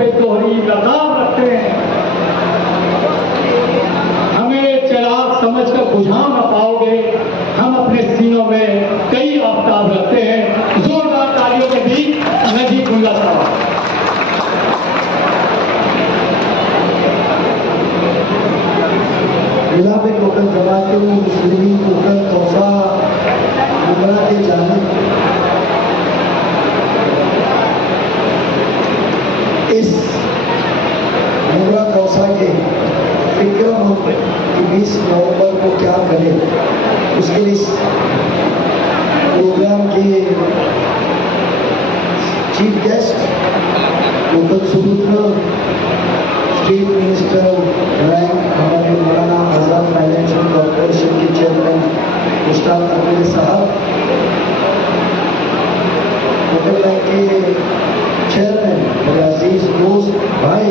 पे दोहरी लगाम रखते हैं। हमें चिराग समझकर बुझा न पाओगे, हम अपने सीनों में कई आफ्ताब रखते हैं। जोरदार तालियों के बीच नजीबुल्लाह साहब। मिलाप टोकन जमाते हुए मुस्लिम टोकन तोहफा उमरा के जाने इस उमरा कौसा के विक्रम की 20 नवंबर को क्या करें, उसके लिए प्रोग्राम के चीफ गेस्ट टोकन सुपुत्र स्टेट मिनिस्टर रैंक हमारे मौलाना आजाद फाइनेंशियल कॉर्पोरेशन के चेयरमैन मुश्ताक अहमद साहब, होटल बैंक के चेयरमैन मेरे अजीज दोस्त भाई,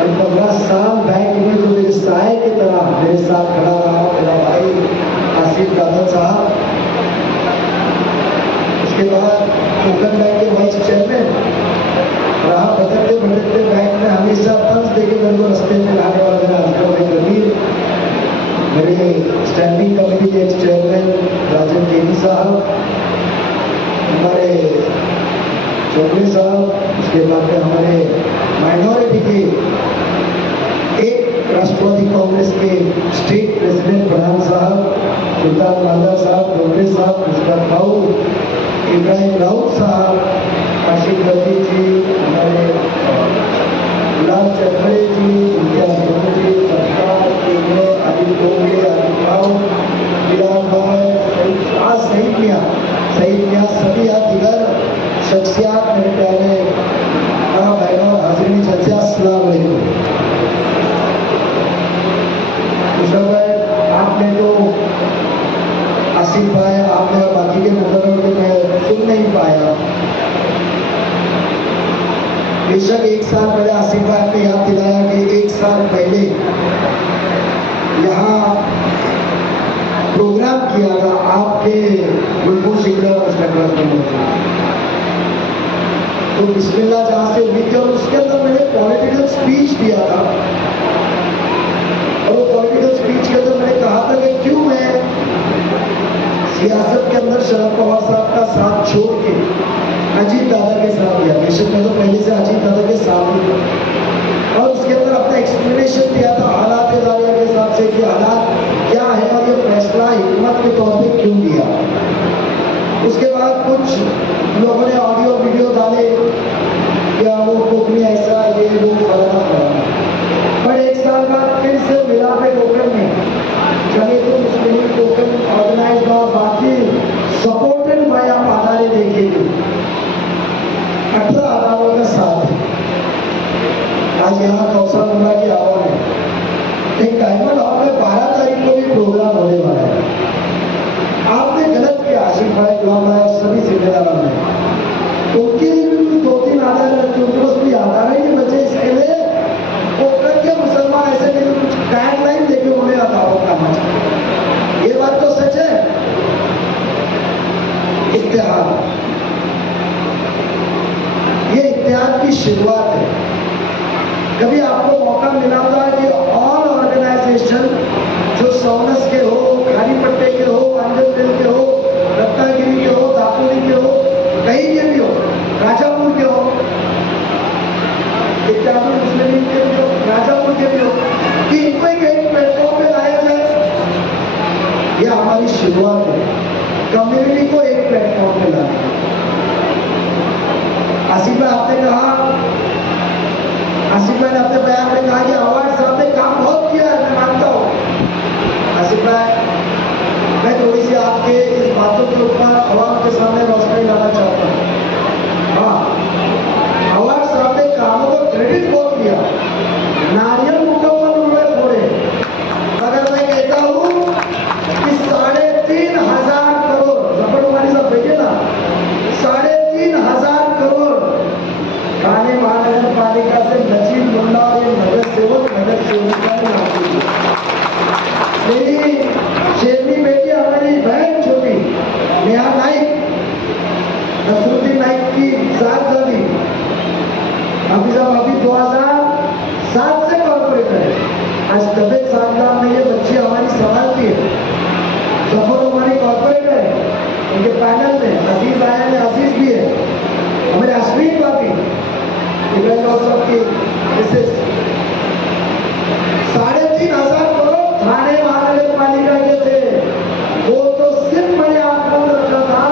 और 15 साल बैंक में जो मेरे साय की तरह मेरे साथ खड़ा रहा मेरा भाई आसिफ कादर साहब। उसके बाद होटल बैंक के वाइस चेयरमैन रहा बदलते बदलते बैंक में हमेशा पंच देके मेरे को रस्ते में लाने वाला मेरा अजगर भाई रबीर, मेरे स्टैंडिंग कमेटी के चेयरमैन राजन केनी साहब, हमारे चौधरी साहब, उसके बाद में हमारे माइनॉरिटी के एक राष्ट्रवादी कांग्रेस के स्टेट प्रेसिडेंट प्रधान साहब सुल्तान मालदार साहब, चौधरी साहब, मुश्ताक भाऊ, इब्राहिम राउत साहब, आशिक रफी जी, हमारे गुलाम चौधरी जी, इम्तियाज जी, सरकार केंद्र आदिल डोंगे, आदिल भाव, बिलाल भाई, आज शहीद मियाँ सभी दिगर शख्सियात मेरे प्यारे बहनों हाजिरीन जलसे, अस्सलाम वालेकुम। आपने तो आसिफ भाई आपने बाकी के मुकर्रर को मैं सुन नहीं पाया। बेशक 1 साल पहले आसिफ भाई ने याद दिलाया कि 1 साल पहले यहाँ प्रोग्राम किया था आपके गुलबुल शिकरा तो बिस्मिल्लाह जहाँ से हुई थी, और उसके अंदर मैंने पॉलिटिकल स्पीच दिया था, और वो पॉलिटिकल स्पीच के अंदर मैंने कहा था कि क्यों मैं सियासत के अंदर शरद पवार साहब का साथ छोड़ के अजीत दादा के साथ दिया। बेशक मैं तो पहले से अजीत दादा के साथ ही था, और उसके अंदर अपना एक्सप्लेनेशन दिया था हालात दारिया के हिसाब से कि हालात क्या है और ये फैसला हिम्मत के तौर पे क्यों दिया। उसके बाद कुछ लोगों ने ऑडियो वीडियो डाले या वो कोकनी ऐसा ये वो फलाना फलाना, पर 1 साल बाद फिर से मिला पे टोकन में चले तो मुस्लिम टोकन ऑर्गेनाइज और बाकी सपोर्टेड बाय आप आधारे देखेंगे 18 आधारों का साथ है। आज यहाँ कौशल मुल्ला की आवाज है, एक डायमंड हॉल में 12 तारीख को भी प्रोग्राम होने वाला है। आपने गलत किया, आशिफ भाई, गुलाम भाई, सभी जिम्मेदारों ने, उनके लिए भी 2-3 आधार रखे, उनको भी आधार है कि बच्चे इसके लिए टोकन के मुसलमान ऐसे नहीं कुछ गाइडलाइन देके उन्हें आधारों करना चाहिए। ये बात तो सच है। इत्तेहाद, ये इत्तेहाद की शुरुआत है। कभी आपको मौका मिला था कि ऑल ऑर्गेनाइजेशन जो सोनस के हो, खारी पट्टे के हो, अंजन दिल के हो, रत्नागिरी के हो, दापोली के हो, कहीं के भी हो, राजापुर के हो, मुस्लिम के भी हो, राजापुर के भी हो, कि इनको एक प्लेटफॉर्म पे लाया जाए। यह हमारी शुरुआत है, कम्युनिटी को एक प्लेटफॉर्म पे लाना। आसिफ भाई आपने कहा, आसिफ भाई ने अपने बयान में कहा कि अवार्ड साहब ने काम बहुत किया है, मैं मानता हूँ। आसिफ भाई, मैं थोड़ी सी आपके इस बातों के ऊपर अवाम के सामने रोशनी लाना चाहता हूँ। हाँ, अवार्ड साहब ने कामों को क्रेडिट बहुत दिया, नारियल मुकम्मल उन्होंने फोड़े, मगर मैं कहता हूँ कि 3,500 करोड़, जफर उमानी साहब देखिए ना, 3,500 करोड़ थाने महानगर पालिका से नजीब मुल्ला और ये नगर सेवक मेरी शेरनी बेटी, हमारी बहन छोटी नेहा नाइक, नसरुद्दीन नाइक की साथ अभी साहब अभी 2007 से कॉर्पोरेटर है। आज तबियत सावधान नहीं है, बच्ची हमारी संभालती है। जफर हमारी कॉर्पोरेटर है, उनके पैनल में अजीज आए हैं, अजीज भी है, हमारे अश्विन बाकी की जैसे 3,500 करोड़ थाने महानगर पालिका के थे, वो तो सिर्फ मैंने आंख बंद रखा था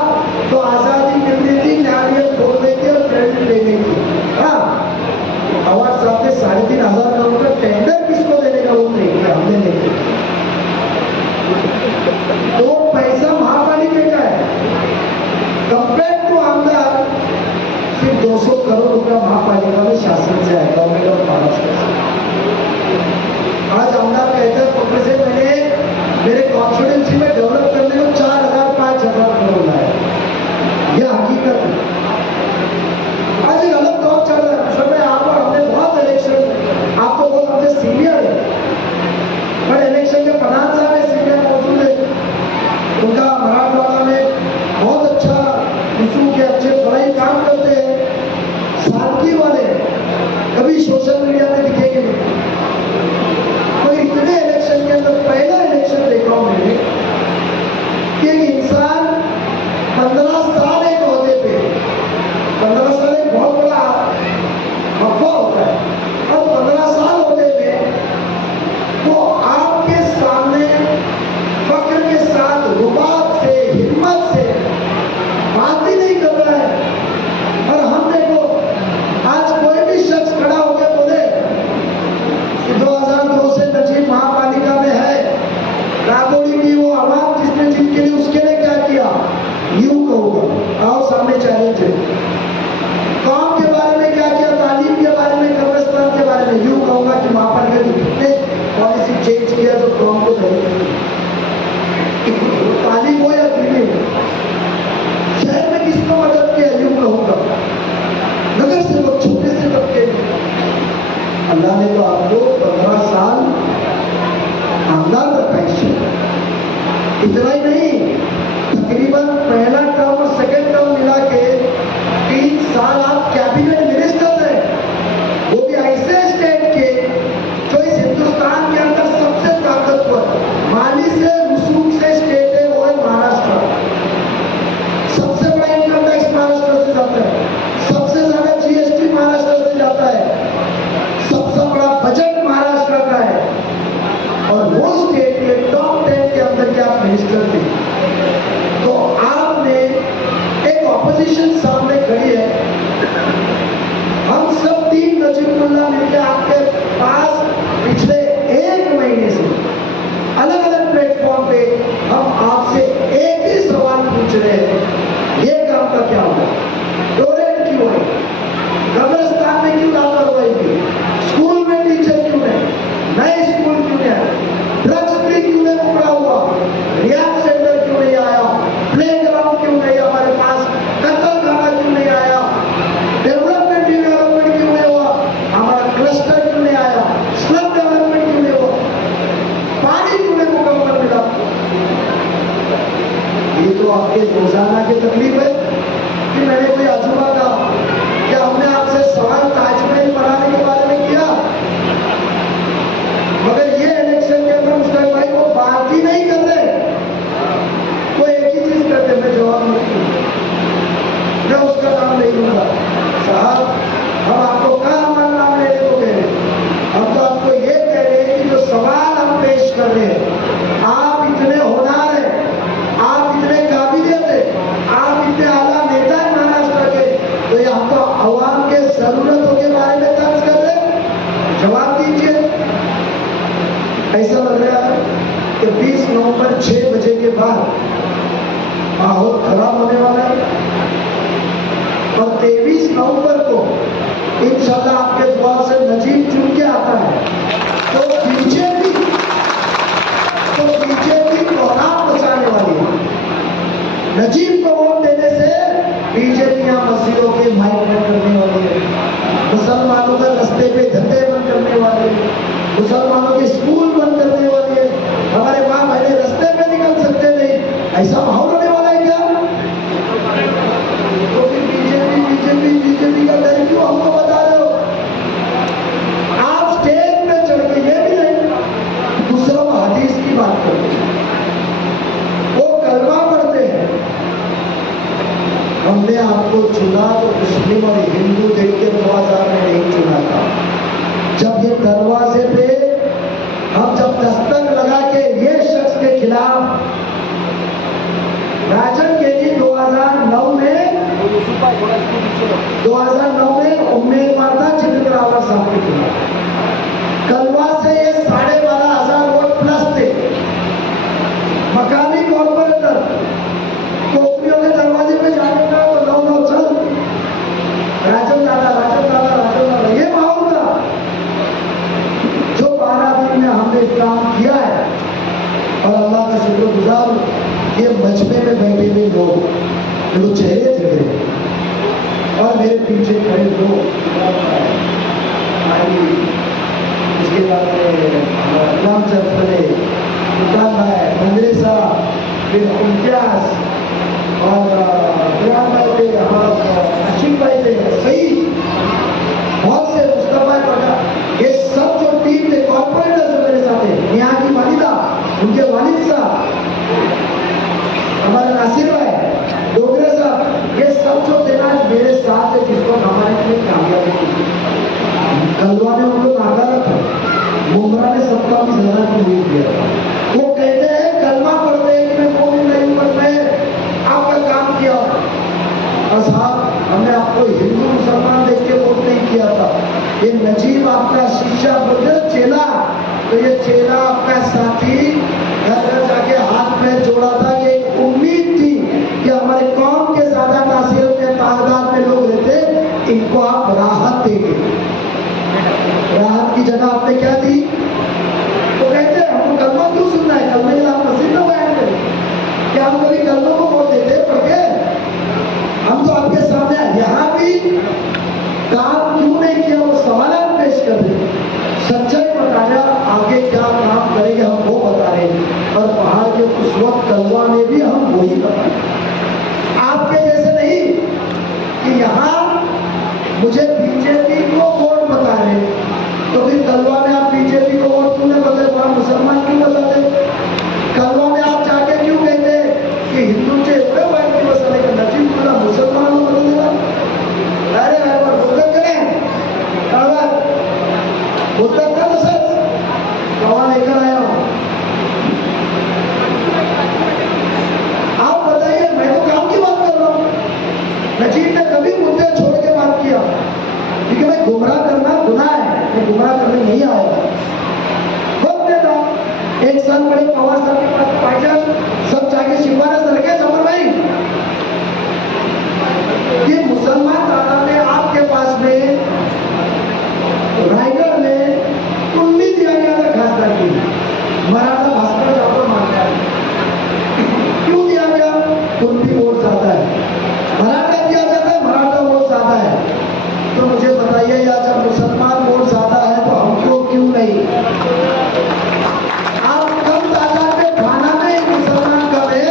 तो आजादी मिलती थी, नारियल फोड़ने की और क्रेडिट लेने की। हाँ, अवार्ड साहब ने 3,500 करोड़ का टेंडर किसको देने का वो नहीं किया, हमने नहीं किया। तो पैसा महापालिका का है, कंपेयर टू आमदार सिर्फ 200 करोड़ रुपया महापालिका में शासन से है, गवर्नमेंट ऑफ महाराष्ट्र से। आज आमदार कहते हैं पत्र से मैंने मेरे कॉन्फिडेंस में डेवलप करने को 4,000-5,000 करोड़ लाया, यह हकीकत है। आज एक अलग दौर चल रहा है सर, मैं आपको हमने बहुत इलेक्शन, आपको बहुत हमसे सीनियर है, पर इलेक्शन के प्रधान साहब है, सीनियर मौजूद है, उनका मराठवाड़ा में बहुत अच्छा इशू के अच्छे बड़ाई काम करते हैं, सादगी वाले, कभी सोशल मीडिया में दिखेंगे नहीं। तो इतने इलेक्शन के अंदर पहला इलेक्शन देखा हूं मैंने कि एक इंसान 15 साल एक होते पे, 15 साल एक बहुत बड़ा अफवाह होता है, और 15 साल होते पे वो आपके सामने फक्र के साथ रुबाब से, हिम्मत से बात ही नहीं कर रहा है। और हम देखो आज कोई भी शख्स खड़ा होकर बोले कि 2002 से नजीब महापालिका में है, रागोड़ी की वो आवाज जिसने जिनके लिए उसके लिए क्या किया, यूं कहूंगा, आओ सामने चैलेंज है। काम के बारे में क्या किया, तालीम के बारे में, कब्रिस्तान के बारे में, यूं कहूंगा कि महापालिका की कितने पॉलिसी चेंज किया जो काम को नहीं, तालीम हो या दिल्ली शहर में किसको मदद किया, यूं कहूंगा, नगर से लोग छोटे से तबके, अल्लाह ने तो आपको 15 साल आमदार रखा है। इतना ही नहीं, तकरीबन पहला टर्म और सेकेंड टर्म मिला के 3 साल आप कैबिनेट मिनिस्टर रहे, वो भी ऐसे स्टेट के जो इस हिंदुस्तान के अंदर सबसे ताकतवर, माली से रसूख से स्टेट है, वो है महाराष्ट्र। सबसे बड़ा इनकम टैक्स महाराष्ट्र से जाता है, सबसे ज्यादा जीएसटी महाराष्ट्र से जाता है, सबसे बड़ा बजट महाराष्ट्र का है, और वो स्टेट के टॉप 10 के अंदर के आप मिनिस्टर थे। तो आपने एक ऑपोजिशन सामने खड़ी है, हम सब 3 नजीमुल्लाह मिलकर आपके पास पिछले 1 महीने से अलग अलग प्लेटफॉर्म पे हम आपसे एक ही सवाल पूछ रहे हैं, ये काम का क्या होगा, डोनेट क्यों है, कब्रिस्तान में क्यों लापरवाही की, स्कूल में टीचर क्यों है, नए स्कूल क्यों है, ड्रग्स फ्री क्यों नहीं पकड़ा हुआ, रियाज सेंटर क्यों नहीं आया, प्ले ग्राउंड क्यों नहीं हमारे पास, कत्ल खाना क्यों नहीं आया, डेवलपमेंट क्यों नहीं हुआ, हमारा क्लस्टर क्यों नहीं आया, स्लम डेवलपमेंट क्यों नहीं हुआ, पानी क्यों नहीं मुकम्मल मिला। ये तो आपके रोजाना की तकलीफ है कि मैंने कोई अजूबा कहा, क्या हमने आपसे सवाल ताजमहल बनाने के बारे में किया, मगर ये इलेक्शन के अंदर मुश्ताक भाई वो बात ही नहीं कर रहे, वो एक ही चीज करते, मैं जवाब नहीं दूंगा, मैं उसका नाम नहीं लूंगा। साहब हम आपको कहा हमारा नाम लेने को कह रहे, हम तो आपको ये कह रहे हैं कि जो सवाल हम पेश कर रहे हैं, आप इतने होनहार हैं, आप इतने काबिलियत है, आप इतने आला नेता हैं महाराष्ट्र के, तो ये हमको अवाम के जरूरतों के बारे में तर्ज कर रहे, जवाब दीजिए। ऐसा लग रहा है कि 20 नवंबर 6 बजे के बाद माहौल खराब होने वाला है, और 23 नवंबर को इंशाल्लाह आपके दुआ से नजीब चुन के आता है, तो बीजेपी कोहराम मचाने वाली है। नजीब को वोट देने से बीजेपी यहाँ मस्जिदों के माइक बंद करने वाली है, मुसलमानों का रास्ते पे धंधे बंद करने वाली है, मुसलमानों के स्कूल बंद करने वाली है, हमारे माँ बहने रास्ते पे निकल सकते नहीं, ऐसा माहौल होने वाला है क्या? तो फिर बीजेपी का डर क्यों हमको बता रहे हो? मुस्लिम और हिंदू देख के 2000 में नहीं चुना था। जब ये दरवाजे पे हम जब दस्तक लगा के ये शख्स के खिलाफ राजन केजी 2009 में उम्मीदवार था जितेंद्र रावत साहब के खिलाफ। कलवा से ये 12,500 वोट प्लस थे। मकामी कॉर्पोरेटर टोकरियों के दरवाजे पे जाने का तो लो चल राजन दादा ये माहौल था। जो 12 दिन में हमने काम किया है और अल्लाह का शुक्रगुजार ये मजमे में बैठे हुए लोग चेहरे थे और मेरे पीछे खड़े लोग, इसके बाद रामचंद्र खड़े, सुल्तान भाई, मंदिरे साहब, फिर इम्तियाज और भाई थे, हमारा अशीफ भाई थे, सही बहुत से मुस्तफा पटा, ये सब जो टीम थे कॉर्पोरेटर जो मेरे साथ थे, यहाँ की वालिदा, उनके वालिद साहब, हमारे नासिर भाई, डोगरे साहब, ये सब जो थे ना मेरे साथ थे जिसको हमारे लिए कामयाबी की। कलवा ने उनको नाकारा था, मुमरा ने 27,000 की लीड दिया था। वो कहते हैं कलमा पढ़ते हैं मैं कौन नहीं पढ़ते आपका काम किया। और साहब हमने आपको हिंदू मुसलमान देख के वोट नहीं किया था। ये नजीब आपका शीशा बोलते चेला, तो ये चेला आपका साथी घर घर जाके हाथ में जोड़ा था। ये एक उम्मीद थी कि हमारे कौम के ज्यादा तादाद में लोग रहते, इनको आप राहत देंगे। राहत की जगह आपने क्या दी? तो कहते हैं हमको कलमा क्यों सुनना है, कलमे के आप मस्जिद में आएंगे क्या? हम कभी कलमों को वोट देते पढ़ के? हम तो आपके सामने यहाँ भी काम क्यों नहीं किया वो सवाल पेश कर रहे, सच्चाई बता रहा, आगे क्या काम करेंगे हम वो बता रहे हैं। और पहाड़ के उस वक्त कलवा में भी हम वही बता रहे, आपके जैसे नहीं कि यहाँ मुझे बीजेपी को वोट बता रहे, तो फिर कलवा में आप बीजेपी को वोट क्यों नहीं बताए, वहां मुसलमान क्यों बताते? कलवा में आप जाके क्यों कहते कि हिंदू के मसले का नजीब पूरा मुसलमानों को बदल देगा? अरे बुद्धक करें बुद्धक कर सर गवाह लेकर आया हूं। आप बताइए, मैं तो काम की बात कर रहा हूं। नजीब ने कभी मुद्दे छोड़ के बात किया, क्योंकि मैं गुमराह करना गुनाह है, मैं गुमराह करने नहीं आया। वक्त देता एक साल बड़े पवार साहब के पास भाईजान सब जाके सिफारिश रखे जबर भाई ये मुसलमान दादा ने आपके पास में रायगढ़ में 19 दिया था खासदार की, मराठा भास्कर जाकर मानता है। क्यों दिया गया? कुंती वोट ज्यादा है, मराठा दिया जाता है, मराठा वोट ज्यादा है। तो मुझे बताइए या जब मुसलमान वोट ज्यादा है तो हमको क्यों नहीं? आप कम तादाद में खाना में एक मुसलमान कम है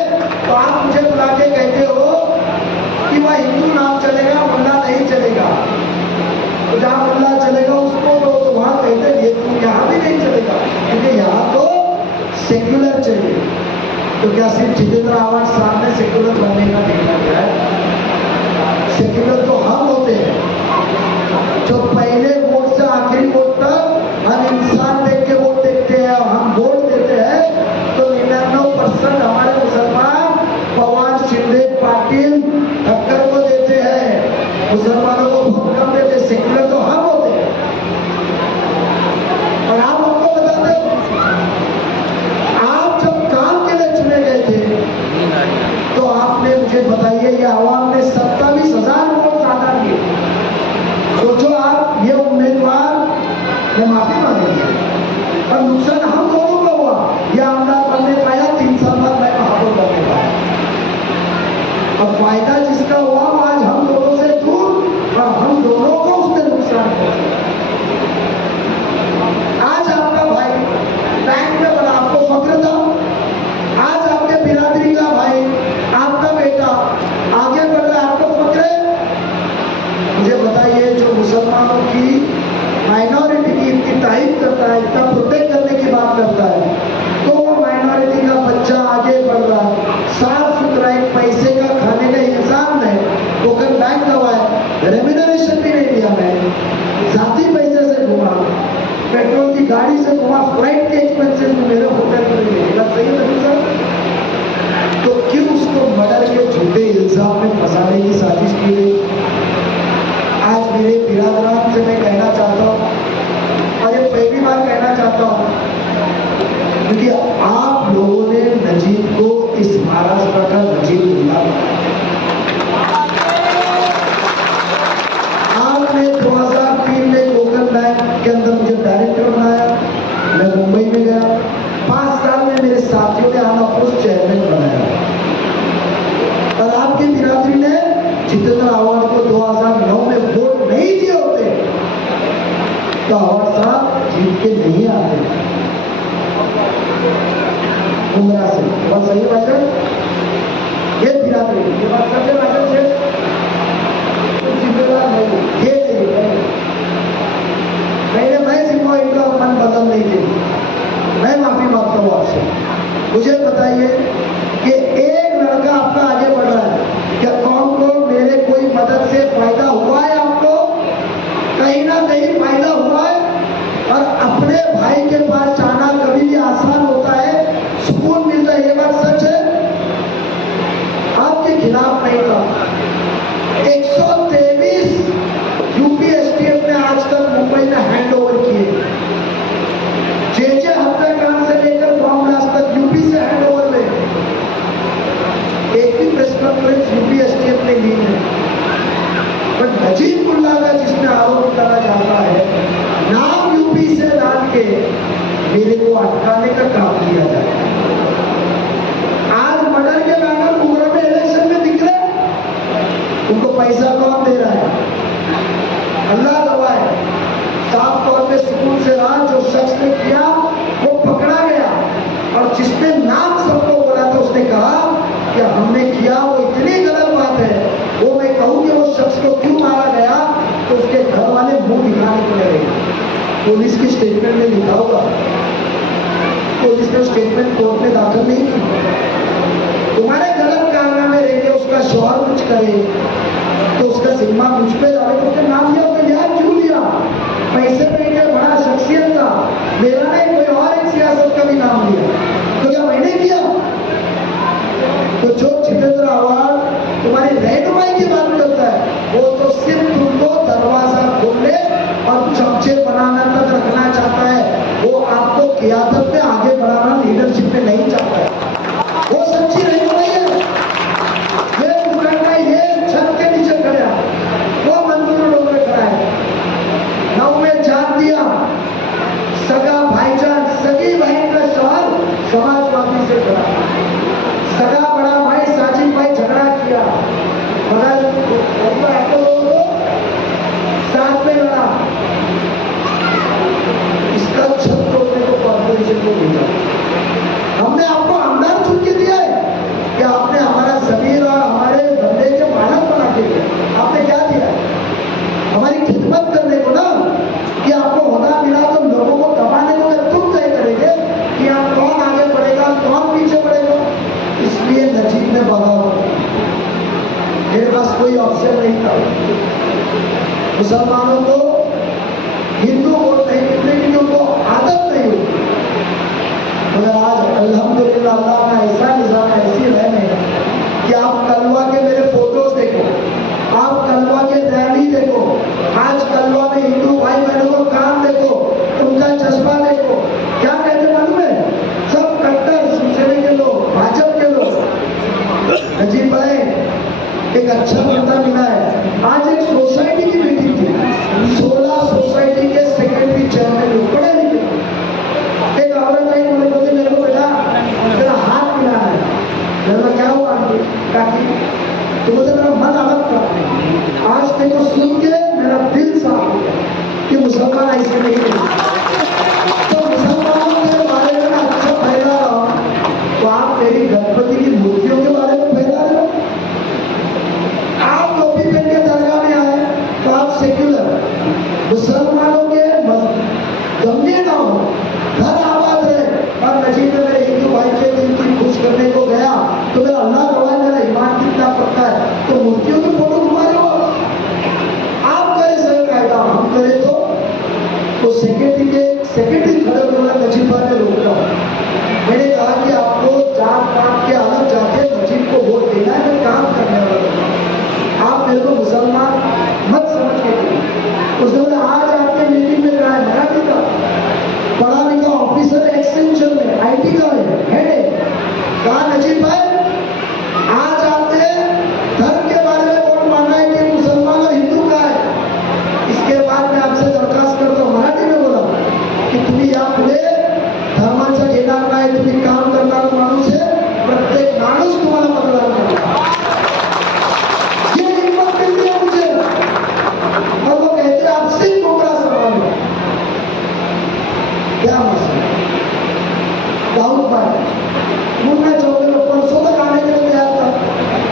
तो आप मुझे बुला के कहते हो कि वह हिंदू नाम चलेगा, मुल्ला नहीं चलेगा। तो जहां मुल्ला चलेगा उसको तो वहां कहते ये तुम यहाँ भी नहीं चलेगा, क्योंकि यहाँ तो सेक्युलर चाहिए। तो क्या सिर्फ जितेंद्र रावत साहब ने सेक्युलर बनने का देखा गया है? सेक्युलर तो हम होते हैं जो पहले वोट से आखिरी वोट तक हम इंसान देख के वोट देखते हैं और हम वोट देते हैं। तो 99% हमारे मुसलमान पवार, शिंदे, पाटिल, ठक्कर को देते हैं, मुसलमानों को बहुत कम देते। सेक्युलर तो हम होते हैं। और आप हमको बताते हो, आप जब काम के लिए चुने गए थे तो आपने मुझे बताइए ये आवाम ने 27,000 वोट ज्यादा दिए। सोचो आप ये उम्मीदवार ने माफी मांगी और नुकसान हम दोनों को हुआ। ये आमदार बनने पाया, 3 साल बाद मैं महापौर बनने पाया। अब फायदा जिसका हुआ वो आज हम दोनों से दूर और हम दोनों को उसने नुकसान पहुंचा। आज आपका भाई बैंक में बना, आपको फक्र था। आज आपके बिरादरी का भाई, आपका बेटा आगे बढ़ रहा है, आपको फक्र है। मुझे बताइए, जो मुसलमानों की माइनॉरिटी की इतनी तारीफ करता है, इतना प्रोटेक्ट करने की बात करता है, तो वो माइनॉरिटी का बच्चा आगे बढ़ रहा है, साफ सुथरा एक पैसे का खाने का इंतजाम नहीं, टोकन बैंक दवा है, रेवेन्यू एक्सप्लेनेशन भी नहीं दिया। मैं जाती पैसे से घुमा, पेट्रोल की गाड़ी से घुमा, फ्लाइट के एक्सपेंसेस में मेरे होटल में नहीं है। बात सही है सर? तो क्यों उसको मर्डर के झूठे इल्जाम में फंसाने की साजिश की गई? आज मेरे बिरादरान से मैं कहना चाहता हूँ, और ये पहली बार कहना चाहता हूँ, क्योंकि आप लोगों ने नजीब को इस महाराष्ट्र का नजीब बोला। आपने 2003 में कोकण बैंक के अंदर मुझे डायरेक्टर बनाया, मैं मुंबई में गया। 5 साल में मेरे साथियों ने आना को चेयरमैन बनाया, और आपकी बिरादरी ने जितेंद्र अवार्ड को 2009 में वोट नहीं दिए होते तो अवार्ड साहब जीत के नहीं आते उमरा से। बात सही बात है? ये बिरादरी, ये बात सच है राजन से? जिम्मेदार नहीं, ये नहीं, मैं सिर्फ इनका मन बदल नहीं थे। मैं माफी मांगता हूँ आपसे। मुझे बताइए कि एक लड़का आपका आगे बढ़ रहा है, क्या कौन को मेरे कोई मदद से फायदा हुआ है? आपको कहीं ना कहीं फायदा हुआ है। और अपने भाई के पास जाना कभी भी आसान होता है, सुकून मिलता है, ये बात सच है। आपके खिलाफ नहीं था। 123 यूपी एसटीएफ ने आज तक मुंबई में हैंड ओवर किए। जे हत्याकांड से लेकर बॉम्ब ब्लास्ट तक यूपी से हैंड ओवर में एक भी प्रेस कॉन्फ्रेंस यूपी एसटीएफ ने ली है। बट नजीबुल्लाह का जिसमें आरोप करना चाहता है, नाम यूपी से डाल के मेरे को अटकाने का काम किया जाए। आज मर्डर के बैनर उम्र में इलेक्शन में दिख रहे, उनको पैसा कौन दे रहा है? अल्लाह गवाह है। साफ तौर पे सुकून से रहा, जो शख्स ने किया वो पकड़ा गया, और जिसने नाम सबको बोला था उसने कहा कि हमने किया, वो इतनी गलत बात है। वो मैं कहूँ कि वो शख्स को क्यों मारा गया, तो उसके घर वाले मुंह दिखाने को लगे। पुलिस की स्टेटमेंट में लिखा होगा, पुलिस ने स्टेटमेंट कोर्ट में दाखिल नहीं की। तुम्हारे गलत कारनामे रहेंगे, उसका शौहर कुछ करे तो उसका जिम्मा मुझ पे डाले। तो उसने नाम लिया, उसने लिया क्यों लिया? पैसे पे के बड़ा शख्सियत था, मेरा नहीं, कोई और एक सियासत का भी नाम लिया, तो क्या मैंने किया? तो जो जितेंद्र अवार्ड तुम्हारी रहनुमाई की बात करता है, वो तो सिर्फ तुमको दरवाजा खोलने और चमचे बनाना तक रखना चाहता है। वो आपको क़ियादत में आगे बढ़ाना, लीडरशिप में नहीं चाहता है। वो सच्ची रहनुमाई है। ये मुकदमा ये छत के नीचे खड़ा, वो मंजूर होकर खड़ा है। नौ में जान दिया, सगा भाईजान, सगी बहन का शौहर समाजवादी से खड़ा, सगा बड़ा भाई साजिद भाई झगड़ा किया, मगर साथ में लड़ा, इसका छत तोड़ने को कॉर्पोरेशन को भेजा। हमने आपको आमदार चुन के दिया है कि आपने हमारा जमीन और हमारे धंधे के मालक बना के दिया। आपने क्या दिया? हमारी खिदमत करने को ना, कि आपको होना मिला तो लोगों को दबाने को तुम तय करेंगे कि आप कौन आगे बढ़ेगा, कौन पीछे बढ़ेगा। इसलिए नजीब ने बगावत, मेरे पास कोई ऑप्शन नहीं था। मुसलमानों को हिंदू वोट नहीं मिलने की उनको आदत नहीं हुई, मगर आज अल्हम्दुलिल्लाह अल्लाह का ऐसा निजाम, ऐसी रहम है कि आप कलवा के मेरे फोटोज देखो, आप कलवा के रैली देखो, आज कलवा में हिंदू भाई बहनों को काम देखो, उनका जज्बा देखो। क्या कहते मालूम है? सब कट्टर शिवसेना के लोग, भाजपा के लोग। नजीब भाई एक अच्छा बंदा मिला है। आज एक सोसाइटी की मीटिंग थी, 16 सोसाइटी के सेक्रेटरी चेयरमैन लोग, पढ़े लिखे। एक औरत आई, बोले बोलते मेरे को बेटा मेरा हाथ मिला है। मेरा क्या हुआ काकी? तो बोलते मेरा मन अलग था, आज तेरे को सुन के मेरा दिल साफ हो गया कि मुसलमान ऐसे नहीं है। तो मुसलमानों के बारे में अच्छा फैला रहा, तो आप मेरी गणपति की मूर्तियों के बारे में फैला रहे हो। आप टोपी पहन के दरगाह में आए तो आप सेक्युलर, मुसलमानों के गमले ना हो, घर आबाद रहे। और नजीब में मेरे हिंदू भाई के दिल की खुश करने को गया तो मेरा अल्लाह गवाह, मेरा ईमान कितना पक्का है। तो मूर्तियों की फोटो घुमा रहे हो आप सेक्रेटरी खड़े बोला नजीब भाई ने रोका। मैंने कहा कि आपको जात पात के अलग जाके नजीब को वोट देना है, मैं काम करने वाला हूं, आप मेरे को मुसलमान मत समझ के करिए। उसने बोला आज आपके मीटिंग में कहा है मराठी का पढ़ा लिखा ऑफिसर एक्सटेंशन में IT का हेड है। कहा नजीब भाई आज आपने धर्म के बारे में वोट मांगा है कि मुसलमान और हिंदू का है। इसके बाद मैं आपसे दरखास्त करता हूँ, मराठी में बोला की तुम्ही यापुढे धर्माचा घेणार नाही, तुम्ही काम करणारा माणूस आहे, प्रत्येक माणूस तुम्हाला मतदान करणार। ये हिम्मत मिलती है मुझे। और वो कहते हैं आपसे कोबरा सवाल है। क्या मसला दाऊद भाई मुन्ना चौक में परसों तक आने के लिए गया था,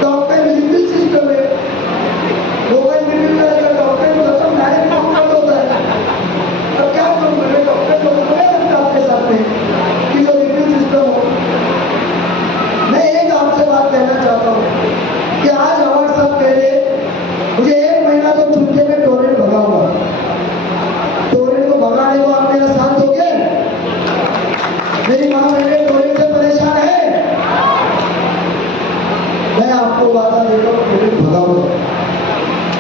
डॉक्टर रिव्यू सिस्टम है, मोबाइल रिव्यू करेगा डॉक्टर को खत्म डायरेक्ट काउंटर होता है। अब क्या करूं मैं, डॉक्टर को बोला लगता आपके साथ में कि जो रिव्यू सिस्टम हो। मैं एक आपसे बात कहना चाहता हूँ कि आज अवार्ड साहब कह रहे मुझे 1 महीना तो छुट्टी में टोरेंट भगा हुआ, टोरेंट को भगाने को आप मेरा साथ दोगे? मेरी माँ बहने टोरेंट से परेशान है, मैं आपको वादा दे रहा हूँ टोरेंट भगाऊंगा।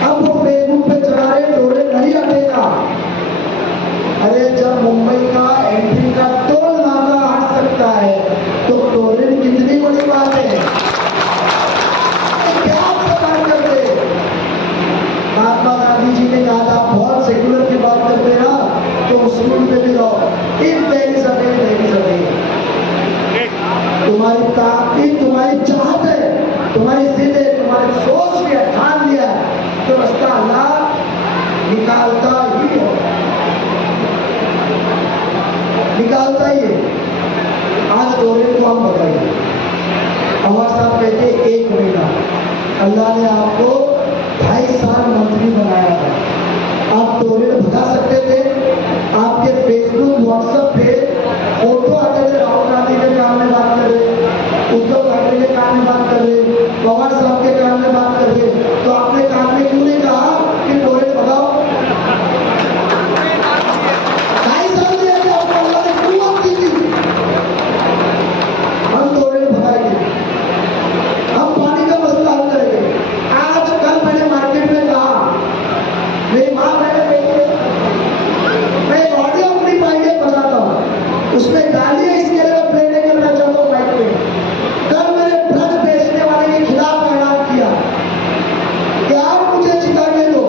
अब वो फेसबुक पे चढ़ा रहे टोरेंट नहीं हटेगा। अरे जब मुंबई का एंट्री का टोल नाका हट सकता है तो टोरेंट कितनी बड़ी बात है। क्या आप बात करते? महात्मा गांधी जी ने कहा था बहुत सेक्युलर की बात करते ना तो मुस्लिम पे भी रहो, if there is a way there is a way. तुम्हारी ताकत तुम्हारी चाहत है, तुम्हारी जिद है, तुम्हारी सोच भी है, ठान लिया है तो रास्ता अल्लाह निकालता ही हो, निकालता ही है। आज टोरेंट को हम बताइए, अमर साहब कहते 1 महीना, अल्लाह ने आपको 2.5 साल मंत्री बनाया था, आप टोरेंट भगा सकते थे। आपके फेसबुक व्हाट्सएप पे फोटो आते थे, राहुल गांधी के काम में बात कर रहे, उद्धव ठाकरे के काम में बात कर रहे, पवार साहब के काम में बात कर रहे, तो आपने काम में क्यों नहीं कहा कि टोरेंट भगाओ? 2.5 साल दिया कि आपको अल्लाह ने कुव्वत दी थी, हम टोरेंट भगाएंगे, हम पानी का मसला हल करेंगे। आज कल मैंने मार्केट में कहा, मेरी माँ बहने मैं एक ऑडियो अपनी माइक बताता हूँ, उसमें गालियां इसके लिए प्ले नहीं करना चाहता हूँ माइक पे। कल मैंने ड्रग बेचने वाले के खिलाफ ऐलान किया कि आप मुझे जिताने दो,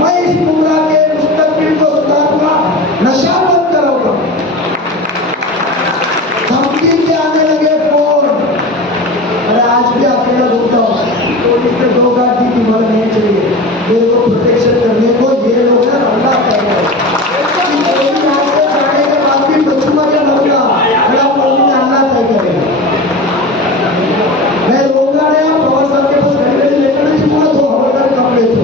मैं इस मुमरा के मुस्तकबिल को सुधारूंगा, नशा बंद कराऊंगा। धमकी के आने लगे फोन, अरे आज भी अकेला घूमता हूँ, तो इसमें 2 गाड़ी की मदद नहीं चाहिए, मेरे को प्रोटेक्शन करने को ये लोग ना अल्लाह करेगा। जाने के बाद भी बचूंगा क्या मरूंगा, बड़ा मौलवी ने अल्लाह तय करेगा। मैं रोगा नहीं, आप पवार साहब के पास घड़ी लेकर नहीं जाऊंगा तो हवलदार कम ले दो।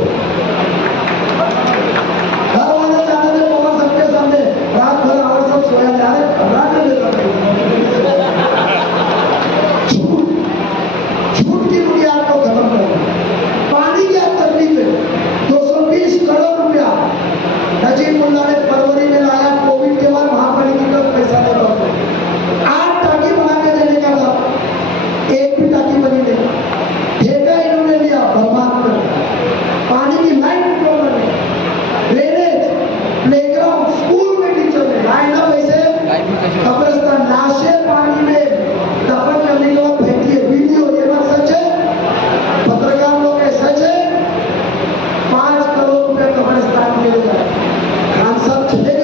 घर वाले जाने थे पवार साहब के सामने, रात भर हमारे सब सोया जा रहे, घबराने देता झूठ की बुनियाद को खत्म करना। पानी की तकलीफ है, 220 करोड़ रुपया नजीब मुल्ला ने फरवरी में लाया, कोविड के बाद महापालिका का पैसा दे रहा 8 टाकी बना के देने का था, एक भी टाकी बनी नहीं, ठेका इन्होंने लिया, बर्बाद कर दिया। पानी की लाइन प्रॉब्लम है, ड्रेनेज, प्लेग्राउंड, स्कूल में टीचर ने लाइन ना पैसे, कब्रिस्तान लाशें पानी में दफन करने के बाद फेंकी है। वीडियो ये बात सच है, पत्रकार लोग है सच है, 5 करोड़ रुपए कब्रिस्तान के लिए खान साहब चले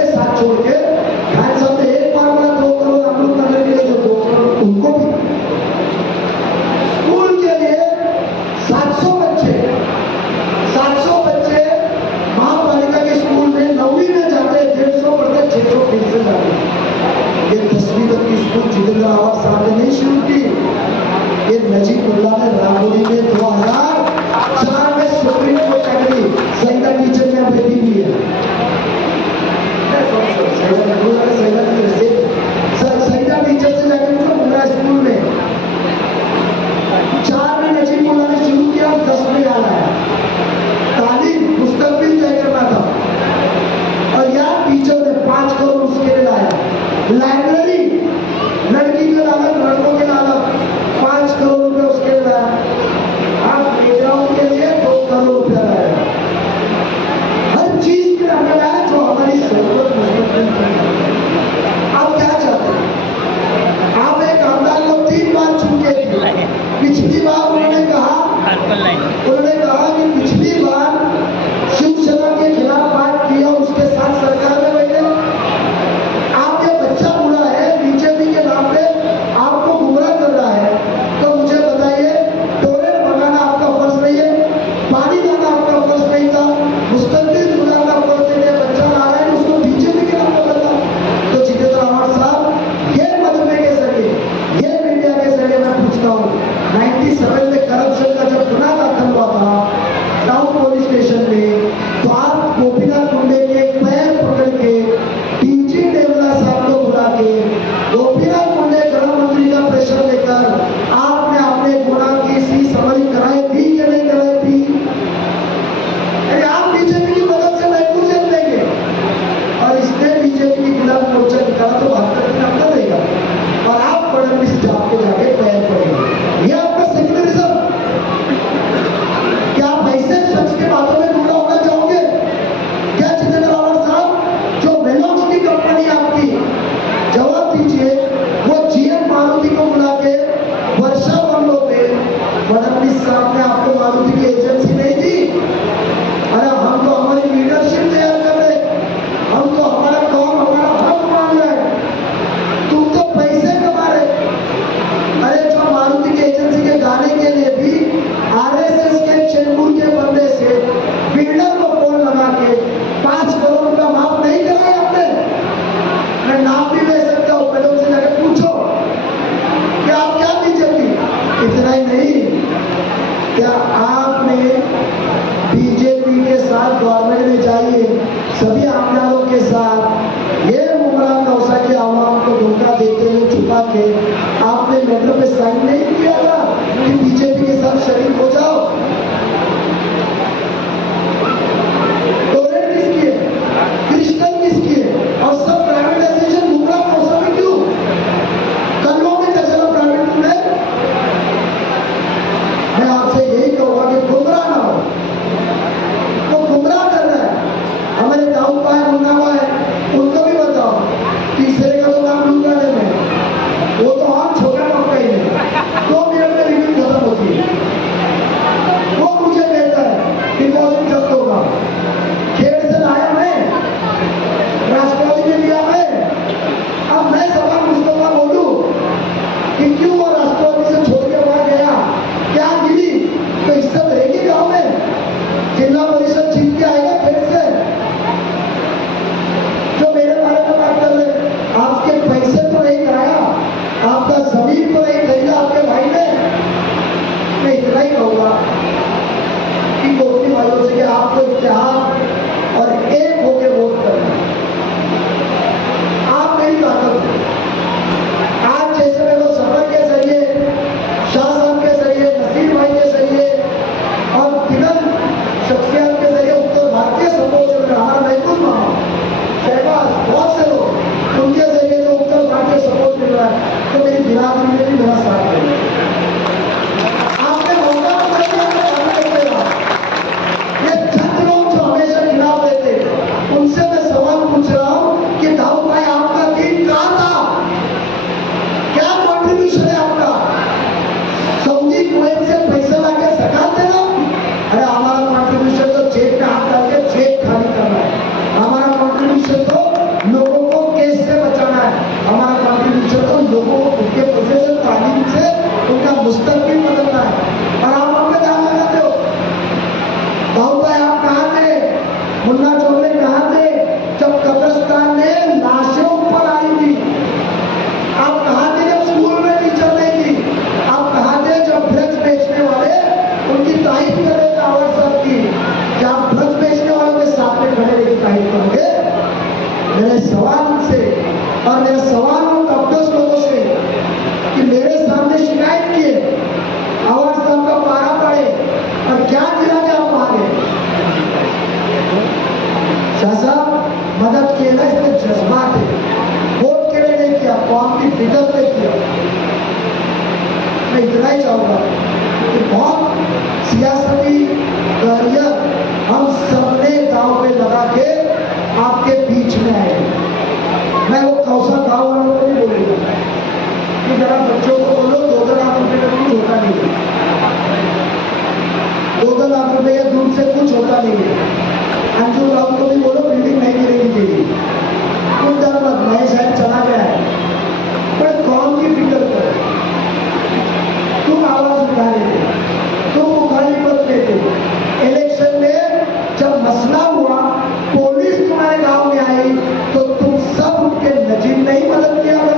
मेरे सवाल उनसे और मेरा सवाल उन कब्जों लोगों से कि मेरे सामने शिकायत किए, आवाज साहब का पारा पड़े और क्या गिरा के आप मांगे। शाह साहब मदद किए ना, इसमें जज्बात है, वोट के लिए नहीं किया, कौम की फिक्र पे किया। मैं इतना ही चाहूंगा कि बहुत सियासती करियर हम सबने दांव पे लगा के आपके बीच में आए। मैं वो कौशल गांव वालों को नहीं बोलूंगा कि जरा बच्चों को बोलो 2-2 लाख रुपए का कुछ होता नहीं है, 2-2 लाख रुपए या दूध से कुछ होता नहीं है। अंजू राउत को भी बोलो बिल्डिंग नहीं गिरेगी तेरी, तुम डर मत, मैं शायद चला गया है, पर कौन की फिक्र करो, तुम आवाज उठा लेते, तुम मुखालिफत लेते। इलेक्शन में जब मसला हुआ, पुलिस तुम्हारे गांव में आई तो तुम सब उठ के नजीब नहीं मदद किया था,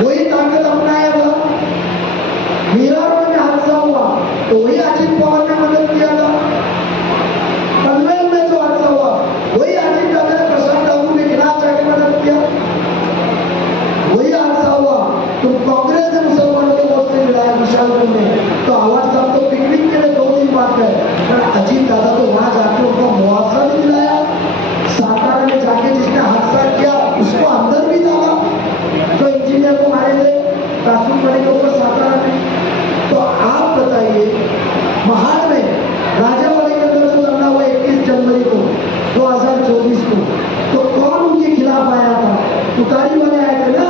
वही ताकत अपनाया था। मीरा रोड में हादसा हुआ तो वही अजीत पवार ने मदद किया था। पनवेल में जो हादसा हुआ वही अजीत दादा ने, प्रशांत बाबू ने गिरा जाके मदद किया। वही हादसा हुआ तुम कांग्रेस ने मुसलमानों को वोट से मिलाया विशालपुर में, तो आवाज साहब तो पिकनिक के लिए 2 दिन बात है, पर अजीत दादा तो वहां जाके उनको मुआवजा भी दिलाया। सातारा में जाके जिसने हादसा किया उसको अंदर भी डाला, जो इंजीनियर को मारे थे कासूम बड़े के ऊपर सातारा में। तो आप बताइए, महाल में राजावाड़ी के अंदर जो धरना हुआ 21 जनवरी को 2024 को, तो कौन उनके खिलाफ आया था? तुतारी वाले आए थे ना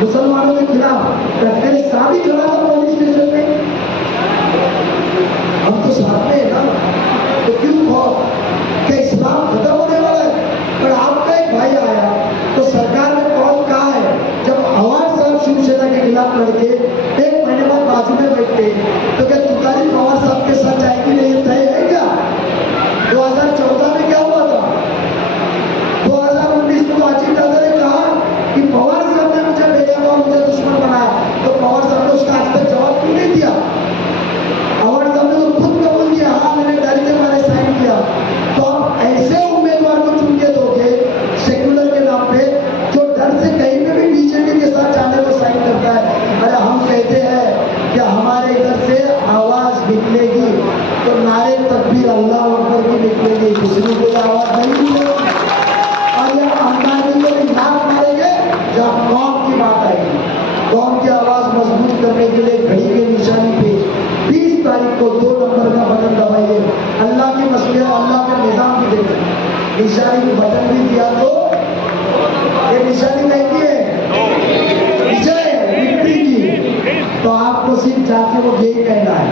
मुसलमानों के खिलाफ, पहले शादी खड़ा था पुलिस स्टेशन में। हम तो साथ में है ना, तो क्यों खौफ? क्या इस्लाम खत्म होने वाला है? पर आपका एक भाई आया तो सरकार ने कौन कहा है, जब आवाज साहब शिवसेना के खिलाफ लड़के 1 महीने बाद बाजू में बैठे, तो क्या तुतारी पवार साहब के साथ जाएगी नहीं, तय है क्या? 2014 में क्या हुआ था? 2019 में अजीत दादा ने कहा कि पवार साहब ने मुझे भेजा था, मुझे दुश्मन बनाया, तो पवार साहब ने उसका आज तक जवाब क्यों नहीं दिया? पवार साहब ने तो खुद कबूल किया, हाँ मैंने डर के मारे साइन किया। तो आप ऐसे उम्मीदवार को चुन के दोगे सेक्युलर के नाम पे, जो डर से कहीं पे भी बीजेपी के साथ जाने को साइन करता है। अरे हम कहते हैं कि हमारे इधर से आवाज निकलेगी तो नारे तकबीर अल्लाह अकबर की निकलेगी, दूसरी कोई आवाज नहीं निकलेगी। और यह अंदाजी को भी नाक मारेंगे जब कौम की बात आएगी। कौम की आवाज मजबूत करने के लिए घड़ी के निशानी पे 20 तारीख को 2 नंबर का बटन दबाइए। अल्लाह की मसलियत, अल्लाह के निजाम की देखिए, निशानी में बटन भी दिया तो ये निशानी नहीं की है, विजय विक्ट्री की। तो आपको सिर्फ जाके वो यही कहना है,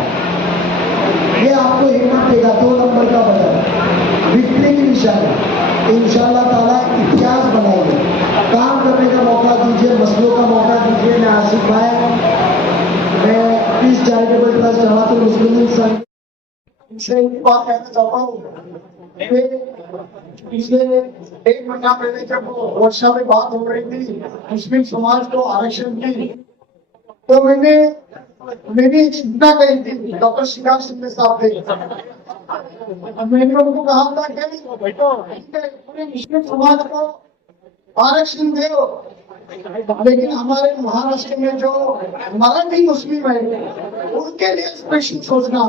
ये आपको हिम्मत देगा। 2 नंबर का बटन, विक्ट्री की निशानी। इंशाअल्लाह ताला इतिहास बनाइए, काम करने का मौका दीजिए, मसलों का मौका दीजिए। मैं आसिफ भाई, मैं पीस चैरिटेबल ट्रस्ट जमातुल मुस्लिमीन संघ से एक बात कहना चाहता हूँ। पिछले 1 महीना पहले जब वर्षा में बात हो रही थी मुस्लिम समाज को आरक्षण की, तो मैंने एक सूचना कही थी डॉक्टर शिकार सिंह साहब थे। मैंने उनको कहा था कि पूरे मुस्लिम समाज को आरक्षण दो, लेकिन हमारे महाराष्ट्र में जो मराठी मुस्लिम है उनके लिए स्पेशल सोचना।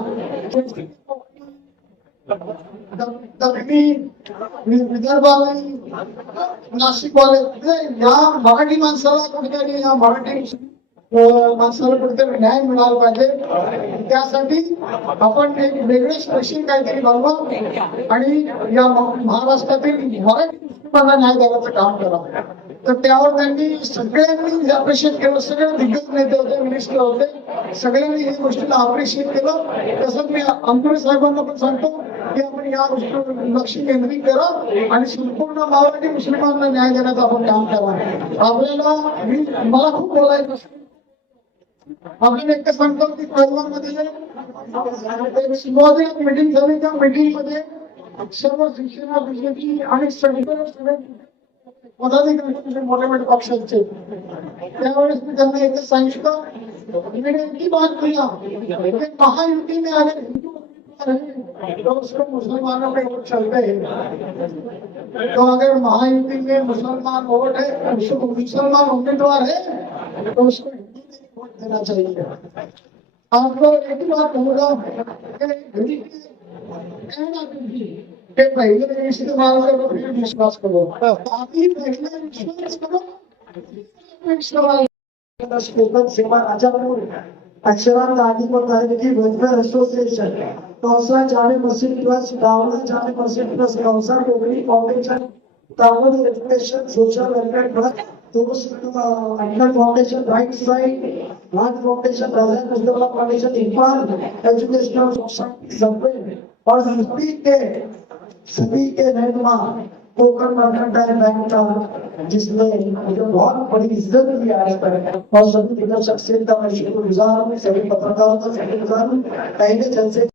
दक्षिणी विदर्भ वाले, नाशिक वाले, यहाँ मराठी माणसाला कुठेतरी, यहाँ मराठी माणसाला कुठेतरी न्याय मिळाला पाहिजे। त्यासाठी आपण एक वेगळे स्पेशल काहीतरी बनवा आणि या महाराष्ट्रातील मराठी मुस्लिमांना न्याय देण्याचं काम करा। तर त्यावर त्यांनी सगळ्यांनी अप्रिशिएट केलं, सगळे दिग्गज नेते होते, मिनिस्टर होते, सगळ्यांनी या गोष्टीला अप्रिशिएट केलं। तसंच मी अंकुरे साहेबांना पण सांगतो की आपण या गोष्टीवर लक्ष केंद्रित करा आणि संपूर्ण मराठी मुस्लिमांना न्याय देण्याचं आपण काम करा। आपल्याला मला खूप बोलायचं, आपल्याला एक सांगतो की पैलवानमध्ये सुरुवातीला मीटिंग झाली, त्या मीटिंग मध्ये सर्व शिक्षण बीजेपी आणि सगळे पदाधिकारी मोठे मोठे पक्षांचे, त्यावेळेस मी त्यांना एकच सांगितलं, मैंने इनकी बात किया कि महायुति में अगर हिंदू तो उसको मुसलमानों के वोट चलते हैं। तो अगर महायुति में मुसलमान वोट है, उसको मुसलमान उम्मीदवार है, तो उसको हिंदी में वोट देना चाहिए। आपको एक बात होगा कि पहले इस्तेमाल करो फिर विश्वास करो, अभी पहले विश्वास करो फिर इस्तेमाल। स्पोकन सेवा राजापुर अक्षरांत आदि को की वेलफेयर एसोसिएशन कौसा जाने मस्जिद ट्रस्ट दावना जाने मस्जिद ट्रस्ट कौसा कोबरी फाउंडेशन दावना एजुकेशन सोशल वेलफेयर ट्रस्ट दोस्त under foundation right side Raj foundation Raja Mustafa foundation Irfan educational society subway और सभी के रहनुमा कोकण मर्केंटाइल बैंक का, जिसमें मुझे बहुत बड़ी इज्जत दी आज तक, और सभी दिग्गज शख्सियत का मैं शुक्रगुजार हूँ, सभी पत्रकारों का शुक्रगुजार हूँ। पहले जलसे